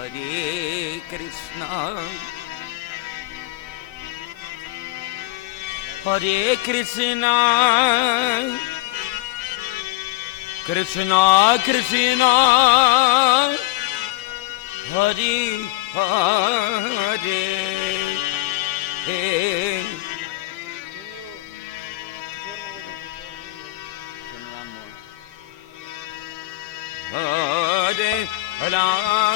Hare Krishna, Hare Krishna, Krishna Krishna, Hare Hare. Hare Rama,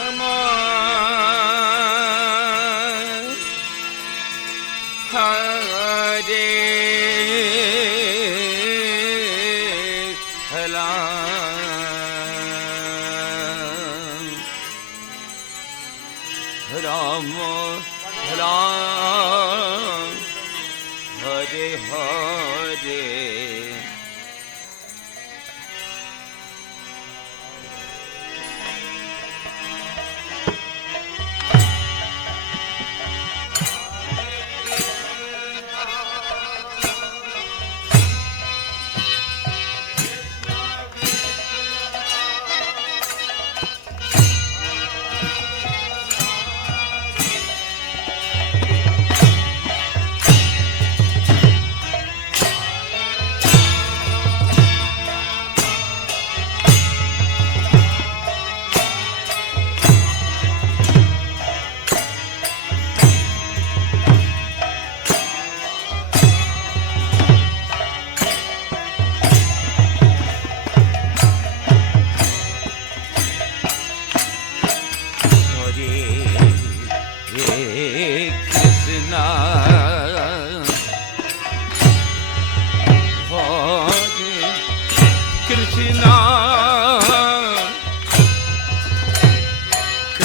Hare Rama, Rama, Hare Hare.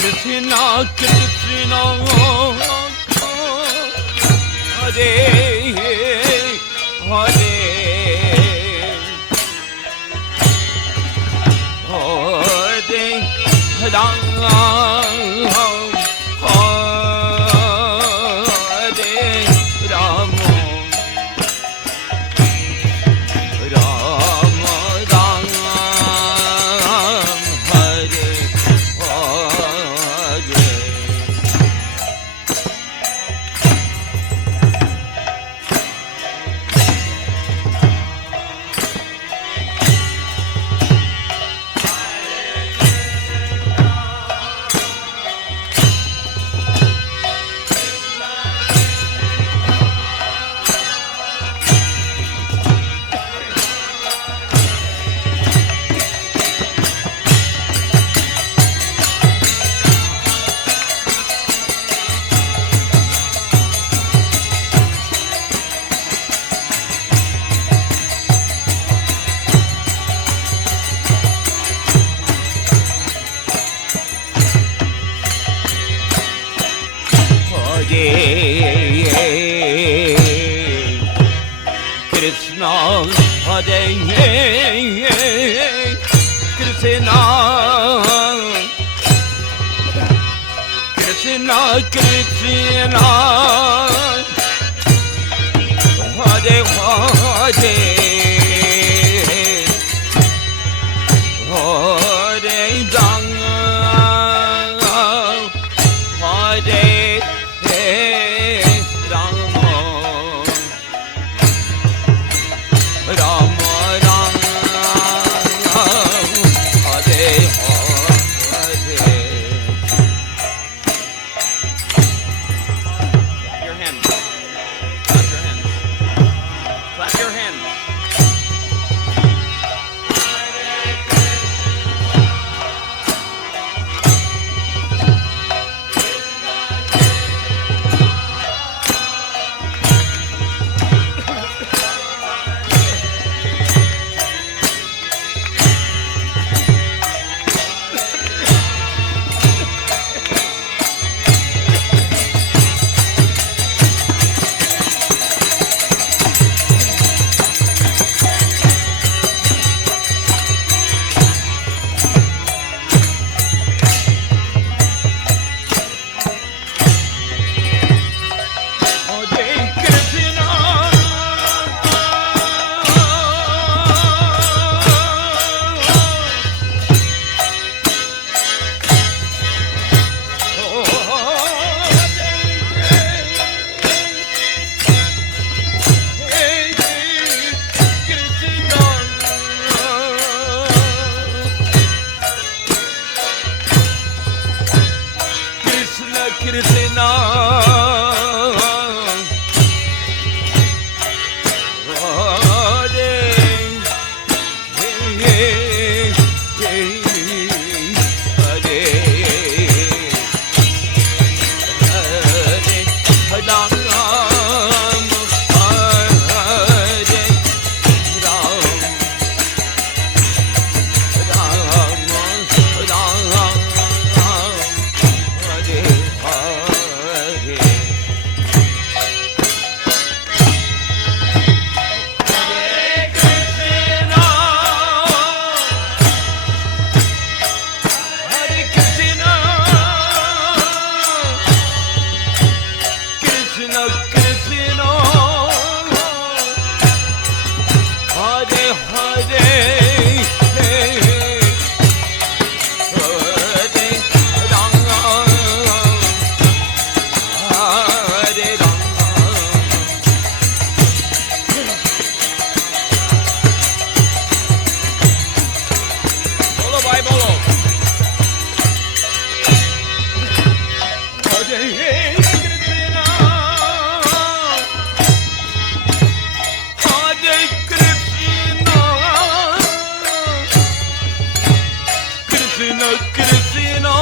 Krishna, Krishna, Hare Hare, Hare Rama, Hare Rama, Rama Rama, Hare Hare. Krishna, Hare Krishna, Krishna Krishna, Hare Hare, Hare Rama, Hare Rama, Rama Rama, Hare Hare. Your hands. Clap your hands. Clap your hands. Krishna,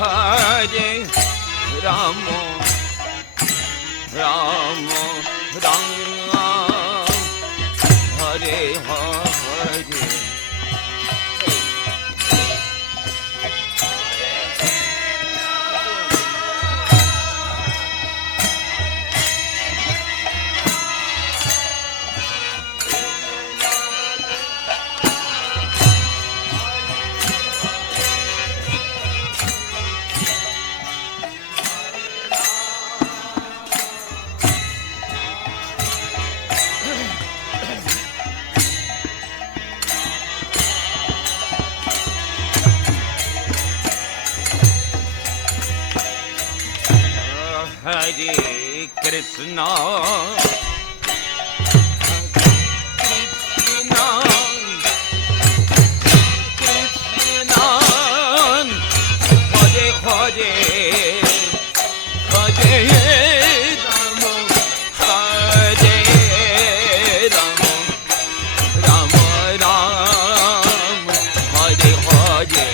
Hare Rama, Rama, Rama, Hare Hare. Hare Krishna, Krishna, Krishna, Hare Hare, Hare Rama, Hare Rama, Rama Rama, Hare Hare. Krishna, Hare Hare, Hare Rama, Hare Rama, Rama Rama, Hare Hare.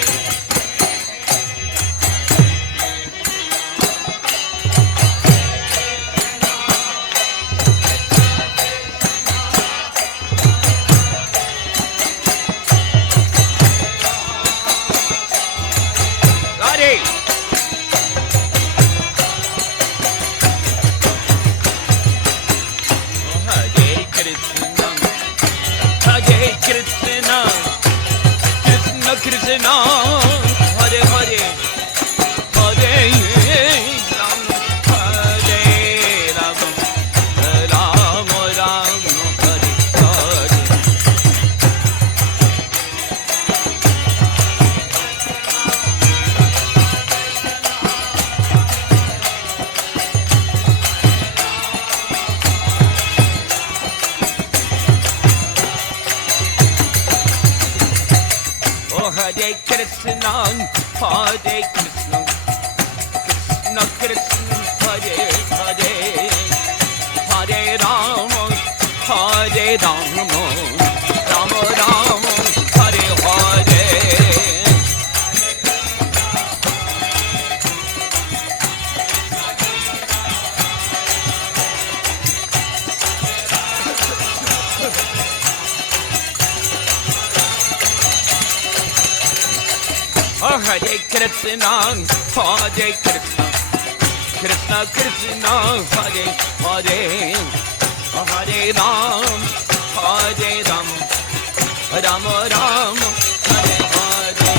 Hare Krishna, Hare Krishna, Krishna Krishna, Hare Hare, Hare Rama, Hare Rama, Rama Rama, Hare Hare. Hare Krishna, Hare Krishna, Krishna Krishna, Hare Hare, Hare Ram, Hare Ram, Rama Rama, Hare Hare.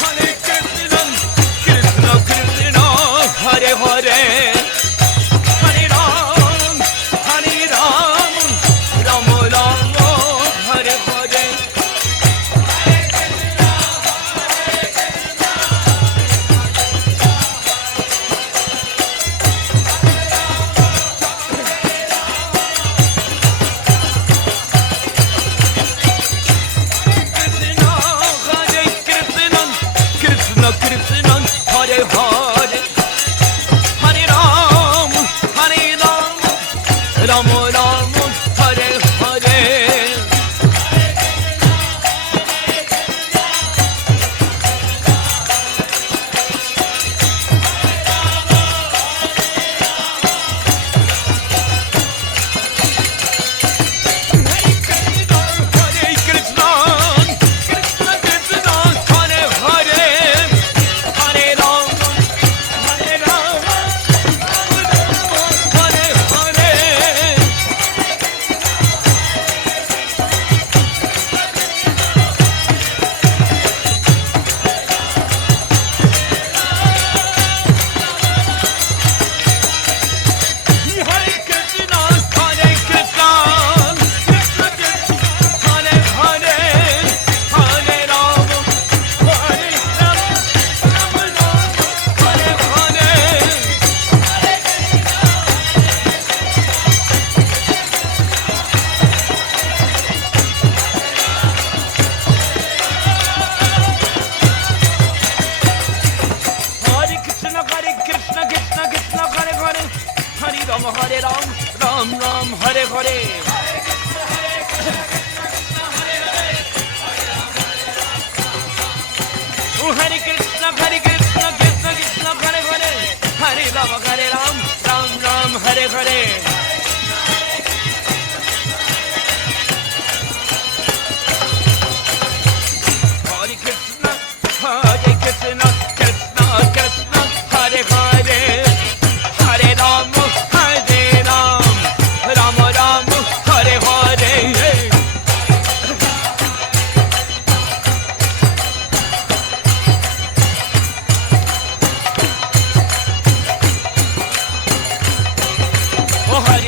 Hare Krishna, Hare Krishna, Krishna Krishna, Hare Hare, Hare Ram, Ram Ram, Hare Hare. Hare Krishna, Krishna Krishna, Hare Hare, Hare Ram, Ram Ram, Hare Hare. Oh, Hare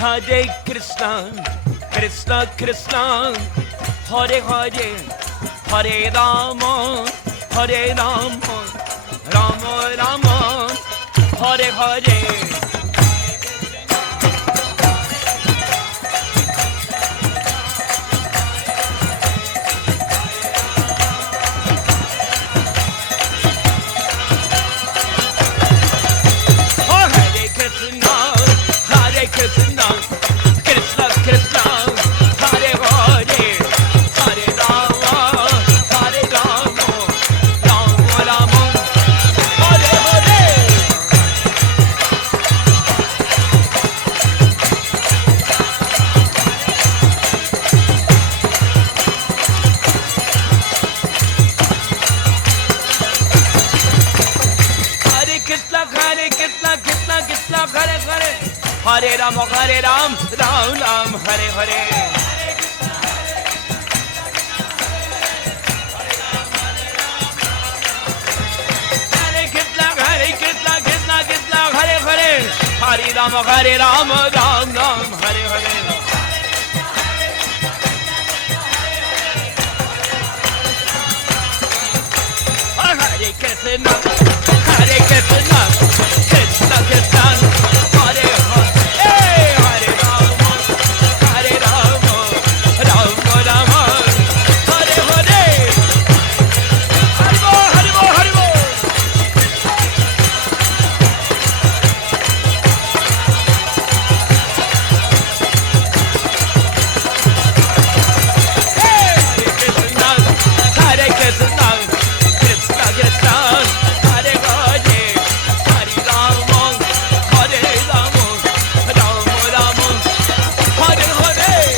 Hare Krishna, Krishna Krishna, Hare Hare, Hare Rama, Hare Rama, Rama Rama, Hare Hare. Krishna, Krishna Krishna, Hare Hare, Hare Rama, Hare Rama, Rama Rama, Hare Hare. Hare Krishna, Hare Krishna, Krishna Krishna, Hare Hare. Hare Ram, Hare Ram, Ram Ram, Hare Hare. Hare Krishna, Hare Krishna, Krishna Krishna, Hare Hare. Hare Ram, Hare Ram, Ram Ram, Hare Hare. Hare Krishna, Hare Krishna, Krishna Krishna, Hare Hare. Hare Rama, Hare Rama, Rama Rama, Hare Hare. Hare Bol, Hare Bol, Hare Bol. Hare Krishna, Krishna Krishna, Hare Hare, Hare Rama, Hare Rama, Rama Rama, Hare Hare.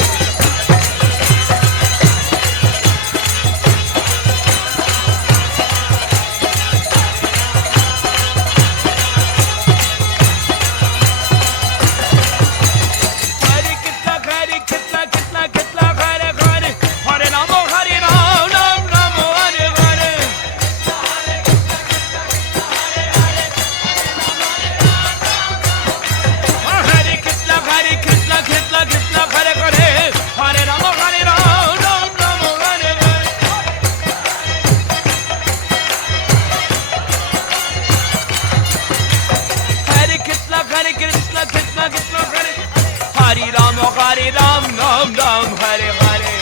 Hare Krishna, Hare Krishna, Krishna Krishna, Hare Hare, Hare Rama, Hare Rama, Ram Rama, Hare Hare. Hare Krishna, Hare Krishna, Krishna Krishna, Hare Hare, Hare Rama, Hare Rama, Ram Rama, Hare Hare. Hare Krishna, Hare Krishna, Krishna Krishna, Hare Hare Rama, Hare Ram, Ram Ram, Hare Hare.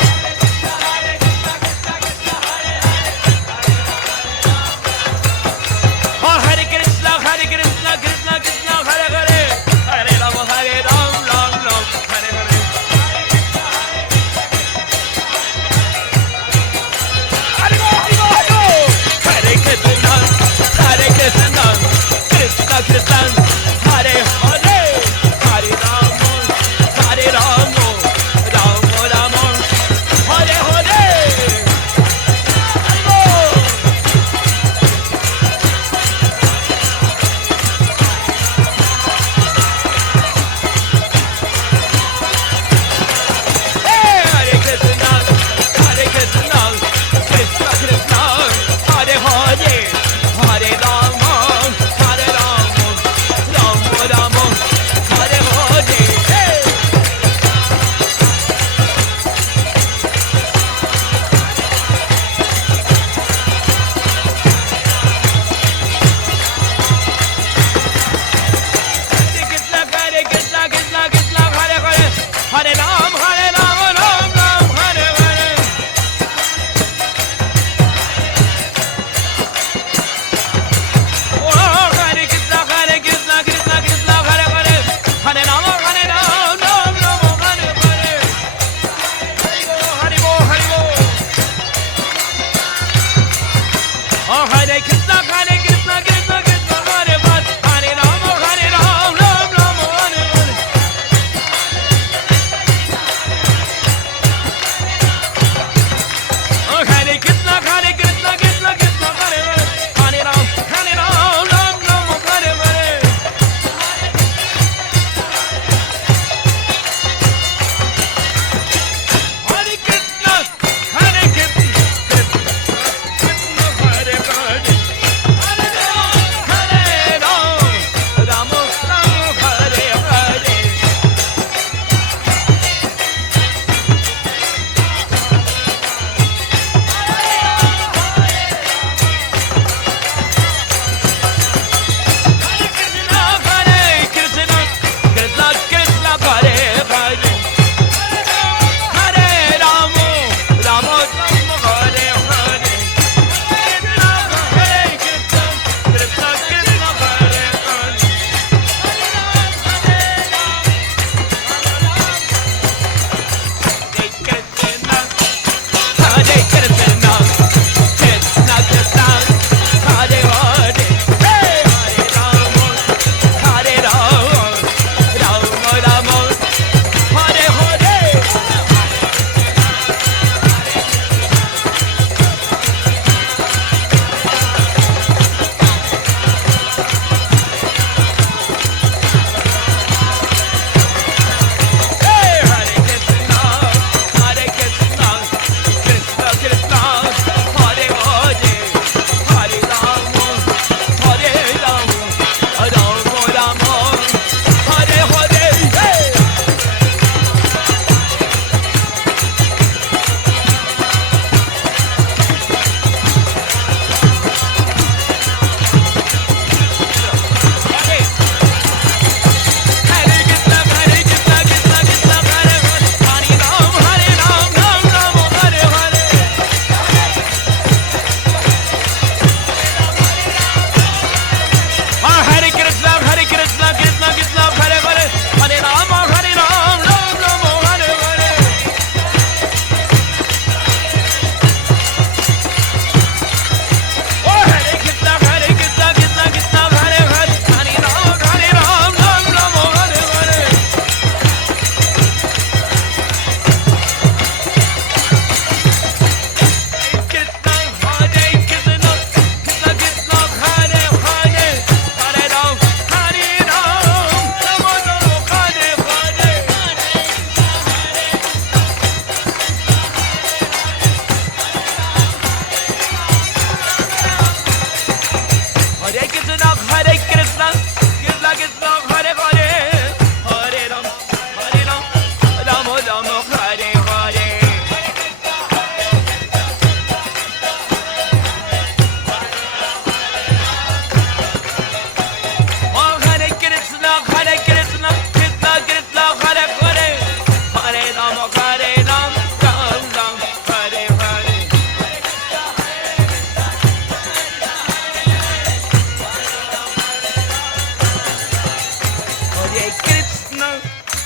Hare Krishna, Hare Krishna, Krishna Krishna, Hare Hare, Hare Rama, Hare Ram, Ram Ram, Hare Hare. Hare Bol, Hare Bol, Hare Bol. Hare Krishna, Hare Krishna, Krishna Krishna, Hare Hare, Hare Rama, Hare Rama, Rama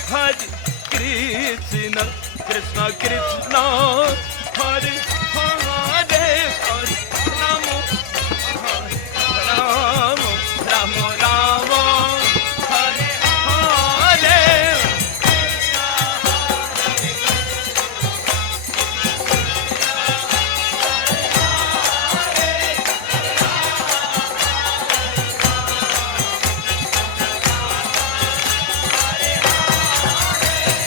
Hare Krishna, Krishna Krishna, Hare Hare, Hare Ramo, Ramo, Ramo Ramo, Hare Hare.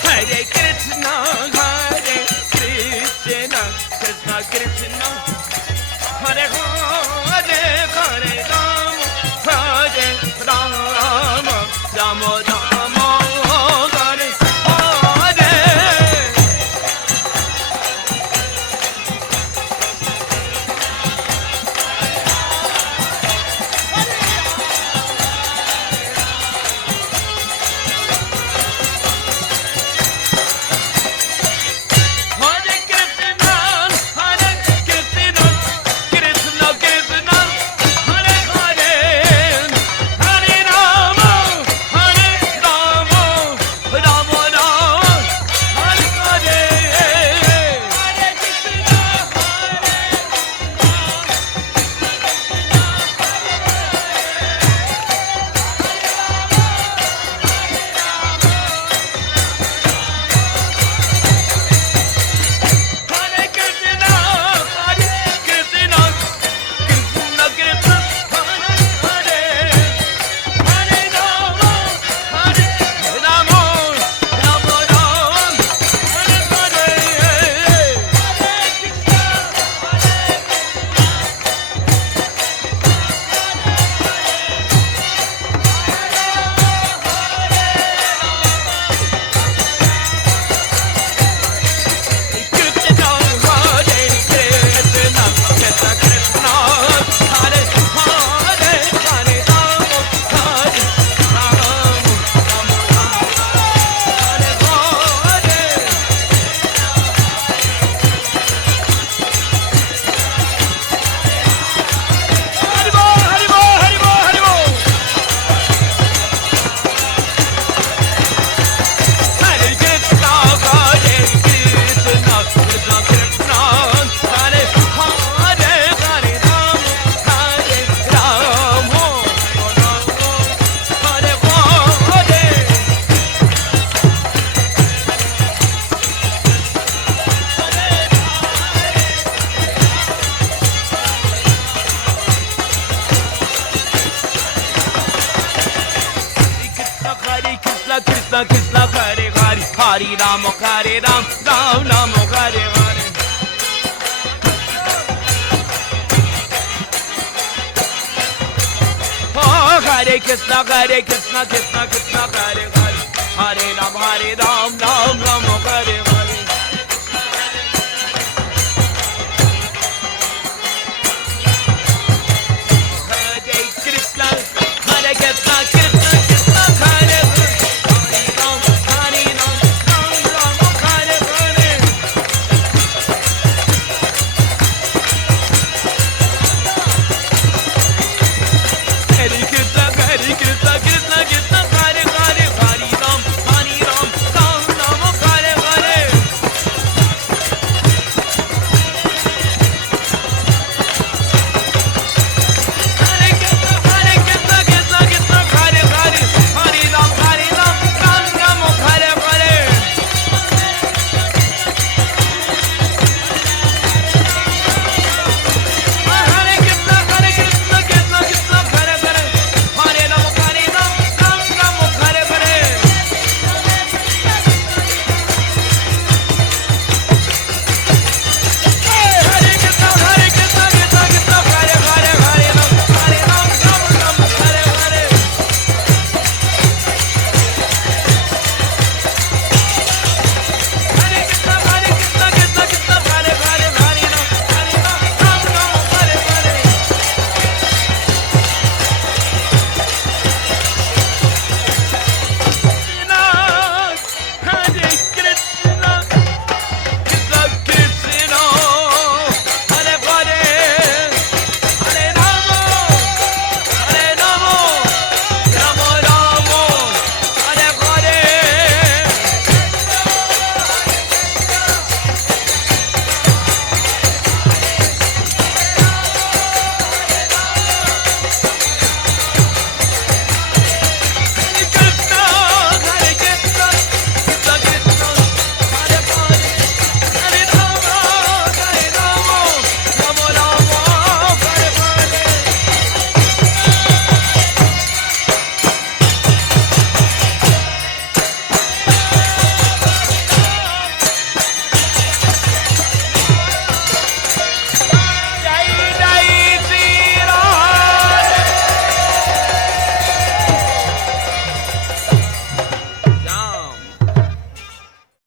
Hare Krishna, Hare Krishna, Krishna Krishna, Hare Hare, Hare Rama, Hare Rama, Rama Rama, Hare Hare. Hare Krishna, Hare Krishna, Krishna Krishna, Hare Hare, Hare Rama, Hare Rama, Rama Rama, Hare Hare. Hare Krishna, Hare Krishna, Hare Krishna, Krishna Krishna, Hare Hare, Hare Rama, Hare Rama, Rama Rama, Hare Hare. Hare Krishna, Krishna, Hare Krishna, Krishna Krishna, Hare Hare, Hare Rama, Hare Rama, Rama Rama, Hare Hare. Hari Bol, Hari Bol, Hari Bol, Hari Bol. Hare Krishna, Hare Krishna, Krishna Krishna, Hare Hare, Hare Rama, Hare Rama, Hare Hare. Krishna, Hare Krishna, Krishna Krishna, Hare Hare, Hare Rama, Hare Ram, Ram Rama, Hare Hare. Oh, Hare Krishna, Krishna Krishna, Hare Hare, Hare Ram, Hare